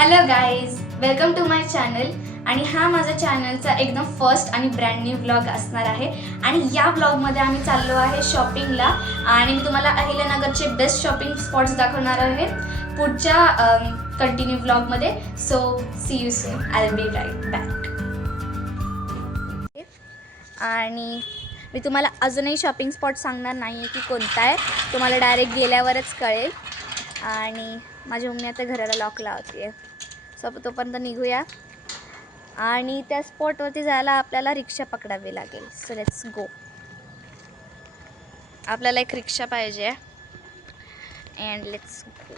Hello guys, welcome to my channel. आणि हा माझा चॅनलचा एकदम फर्स्ट आणि ब्रँड न्यू व्लॉग असणार आहे. आणि या व्लॉगमध्ये आम्ही चाललो आहे शॉपिंगला आणि मी तुम्हाला अहिल्यानगरचे बेस्ट शॉपिंग स्पॉट्स दाखवणार आहे पुढच्या कंटिन्यू व्लॉगमध्ये. So see you soon, I will be right back. आणि मी तुम्हाला अजूनही शॉपिंग स्पॉट सांगणार नाही आहे की कोणता आहे, तुम्हाला डायरेक्ट गेल्यावरच कळेल. आणि माझी मम्मी आता घराला लॉक लावते आहे. सो तोपर्यंत निघूया. आणि त्या स्पॉटवरती जायला आपल्याला रिक्षा पकडावी लागेल. So let's go. आपल्याला एक रिक्षा पाहिजे and let's go.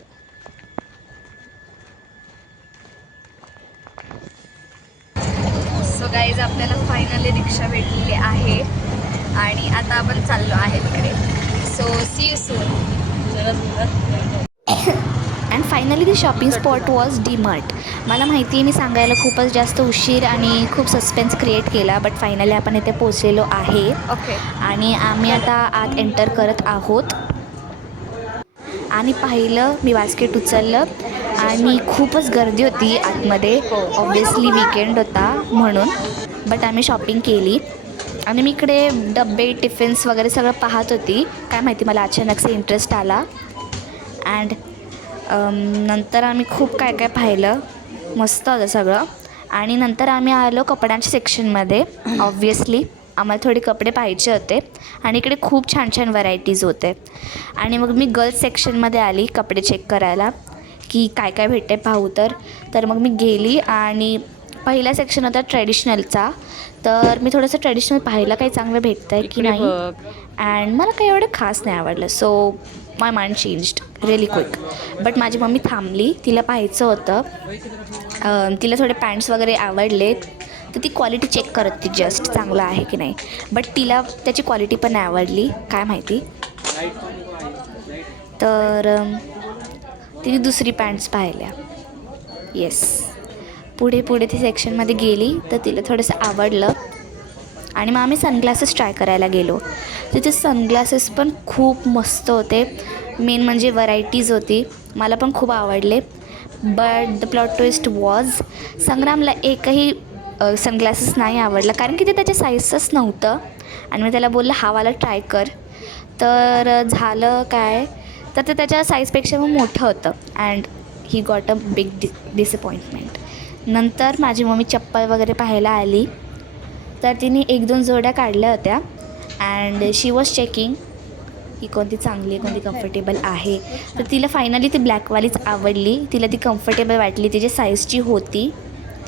So guys, आपल्याला फायनली रिक्षा भेटलेली आहे आणि आता आपण चाललो आहे तिकडे. So see you soon. And finally the shopping spot was DMart. मला माहिती आहे मी सांगायला खूपच जास्त उशीर आणि खूप सस्पेन्स क्रिएट केला, बट फायनली आपण इथे पोचलेलो आहे. ओके. आणि आम्ही आता आत एंटर करत आहोत. आणि पाहिलं, मी बास्केट उचललं आणि खूपच गर्दी होती आतमध्ये. ऑब्वियसली वीकेंड होता म्हणून, बट आम्ही शॉपिंग केली. आणि मी इकडे डब्बे टिफिन्स वगैरे सगळं पाहत होती. काय माहिती मला अचानकचा इंटरेस्ट आला. अँड नंतर आम्ही खूप काय काय पाहिलं. मस्त होतं सगळं. आणि नंतर आम्ही आलो कपड्यांच्या सेक्शनमध्ये. ऑब्वियसली आम्हाला थोडे कपडे पाहिजे होते आणि इकडे खूप छान छान व्हरायटीज होते. आणि मग मी गर्ल्स सेक्शनमध्ये आली कपडे चेक करायला की काय काय भेटते पाहू. तर मग मी गेली आणि पहिला सेक्शन होता ट्रेडिशनलचा. तर मी थोडंसं ट्रेडिशनल पाहिलं काही चांगलं भेटतं आहे की नाही. अँड मला काही एवढं खास नाही आवडलं. So my mind changed really quick. But माझी मम्मी थांबली, तिला पाहायचं होतं. तिला थोडे पॅन्ट्स वगैरे आवडले, तर ती क्वालिटी चेक करत ती जस्ट चांगलं आहे की नाही. बट तिला त्याची क्वालिटी पण नाही आवडली, काय माहिती. तर तिने दुसरी पॅन्ट्स पाहिल्या. येस, पुढे ती सेक्शनमध्ये गेली तर तिला थोडंसं आवडलं. आणि मग आम्ही सनग्लासेस ट्राय करायला गेलो. तिथे सनग्लासेस पण खूप मस्त होते. मेन म्हणजे व्हरायटीज होती, मला पण खूप आवडले. But the plot twist was, संग्रामला एकही सनग्लासेस नाही आवडला कारण की ते त्याच्या साईजचंच नव्हतं. आणि मी त्याला बोललं हा वाला ट्राय कर. तर झालं काय, तर ते त्याच्या साईजपेक्षा मग मोठं होतं. And he got a big disappointment. नंतर माझी मम्मी चप्पल वगैरे पाहायला आली, तर तिने 1-2 जोड्या काढल्या होत्या. अँड शी वॉज चेकिंग की कोणती चांगली आहे, कोणती कम्फर्टेबल आहे. तर तिला फायनली ती ब्लॅकवालीच आवडली. तिला ती कम्फर्टेबल वाटली, तिची साईजची होती.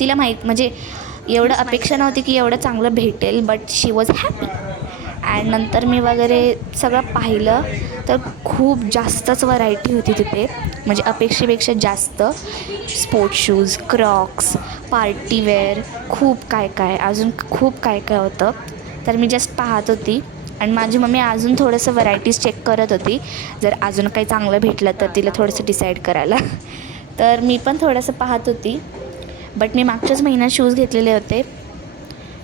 तिला म्हणजे एवढं अपेक्षा नव्हती की एवढं चांगलं भेटेल, but she was happy. And नंतर मी वगैरे सगळं पाहिलं तर खूप जास्तच व्हरायटी होती तिथे, म्हणजे अपेक्षेपेक्षा जास्त. स्पोर्ट्स शूज, क्रॉक्स, पार्टीवेअर, खूप काय अजून खूप काय होतं. तर मी जस्ट पाहत होती आणि माझी मम्मी अजून थोडंसं व्हरायटीज चेक करत होती, जर अजून काही चांगलं भेटलं तर तिला थोडंसं डिसाईड करायला. तर मी पण थोडंसं पाहत होती. बट मी मागच्याच महिन्यात शूज घेतलेले होते.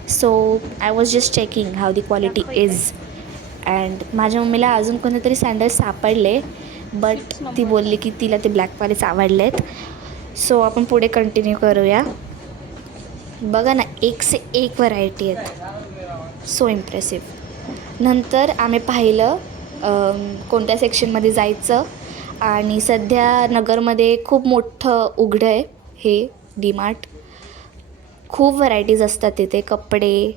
So I was just checking how the quality is. And माझ्या मम्मीला अजून कोणतेतरी सँडल्स सापडले, बट ती बोलली की तिला ते ब्लॅकवालेच आवडलेत. सो आपण पुढे कंटिन्यू करूया. बघा ना, एक से एक व्हरायटी आहेत. So impressive. नंतर आम्ही पाहिलं कोणत्या सेक्शनमध्ये जायचं. आणि सध्या नगरमध्ये खूप मोठं उघडं आहे हे डी-मार्ट. खूप व्हरायटीज असतात तिथे, कपडे,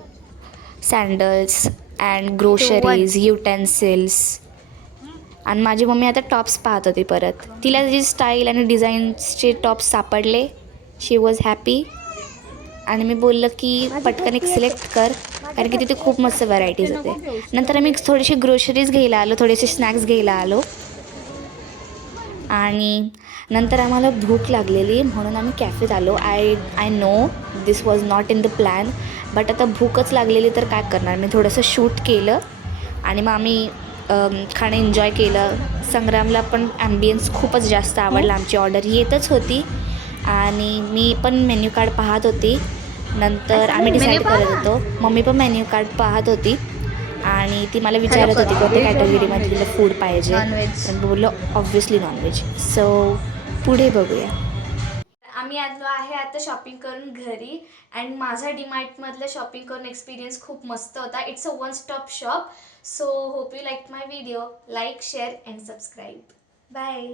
सँडल्स अँड ग्रोसरीज, युटेन्सिल्स. आणि माझी मम्मी आता टॉप्स पाहत होती परत. तिला त्याची स्टाईल आणि डिझाईन्सचे टॉप्स सापडले. शी वॉज हॅपी. आणि मी बोललं की पटकन एक सिलेक्ट कर, कारण की तिथे खूप मस्त व्हरायटीज होते. नंतर आम्ही थोडीशी ग्रोसरीज घ्यायला आलो, थोडेसे स्नॅक्स घ्यायला आलो. आणि नंतर आम्हाला भूक लागलेली म्हणून आम्ही कॅफेत आलो. I know this was not in the plan, but आता भूकच लागलेली तर काय करणार. मी थोडंसं शूट केलं आणि मग आम्ही खाणं एन्जॉय केलं. संग्रामला पण ॲम्बियन्स खूपच जास्त आवडला. आमची ऑर्डर येतच होती आणि मी पण मेन्यू कार्ड पाहत होती. नंतर आम्ही डिसाईड करत होतो. मम्मी पण मेन्यू कार्ड पाहत होती आणि ती मला विचारत होती कोणत्या कॅटेगरीमध्ये तिला फूड पाहिजे. तर बोललो ऑब्व्हियसली नॉनव्हेज. सो पुढे बघूया. आम्ही आलो आहे आता शॉपिंग करून घरी. अँड माझा डीमार्टमधलं शॉपिंग करून एक्सपिरियन्स खूप मस्त होता. It's a one stop shop. So hope you like my video. Like, share and subscribe. Bye.